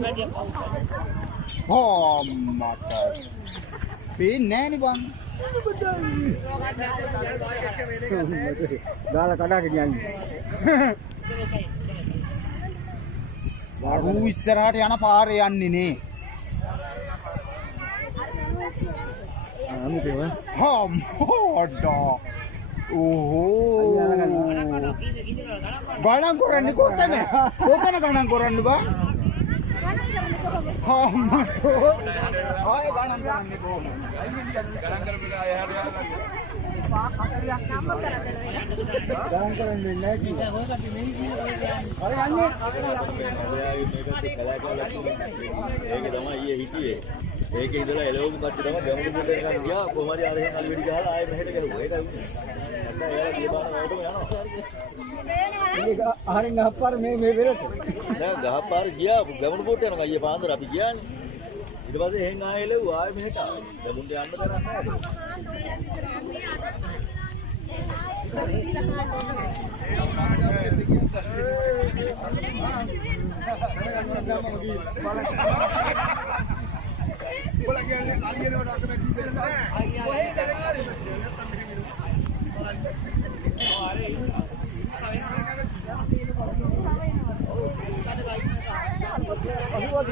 මට පේන්නේ නෑනේ බං. දාලා කඩාගෙන යන්නේ. වරු ඉස්සරහට යන පාරේ යන්නේ නේ. අමුතේවා. හම්මෝඩා. ඕහෝ. ගණන් කරන්නේ කොතන? කොතන ගණන් කරන්නේ බං? හම්මෝ. ආය ගණන් කරන්නේ කොහොමද? ගණන් කරපිලා එහාට ගණන් කරන්නේ නැහැ කිව්වා. අර යන්නේ. ඒක තමයි ඊයේ හිටියේ. ඒකේ ඉඳලා එළවපු කට්ටිය තමයි ගැමුණු පුටේ නිකන් ගියා කොහමද අර එහෙන් අලි වෙඩි ගහලා ආයෙ මෙහෙට ගහුවා. ඒකයි උනේ. නැත්නම් එයාලා දියපාන වලටම යනවා. මේක අහරින් ගහපාර මේ වෙලට. දැන් ගහපාර ගියා ගැමුණු පුටේ යනවා ඊයේ පාන්දර අපි ගියානේ. ඊට පස්සේ එහෙන් ආයෙ එළවුවා ආයෙ මෙහෙට ආවා. ගැමුණුට යන්න තරම් නැහැ. बोला कि आलिए ने बड़ा के दीपे ना वही करेगा නැත්තම් අහුවද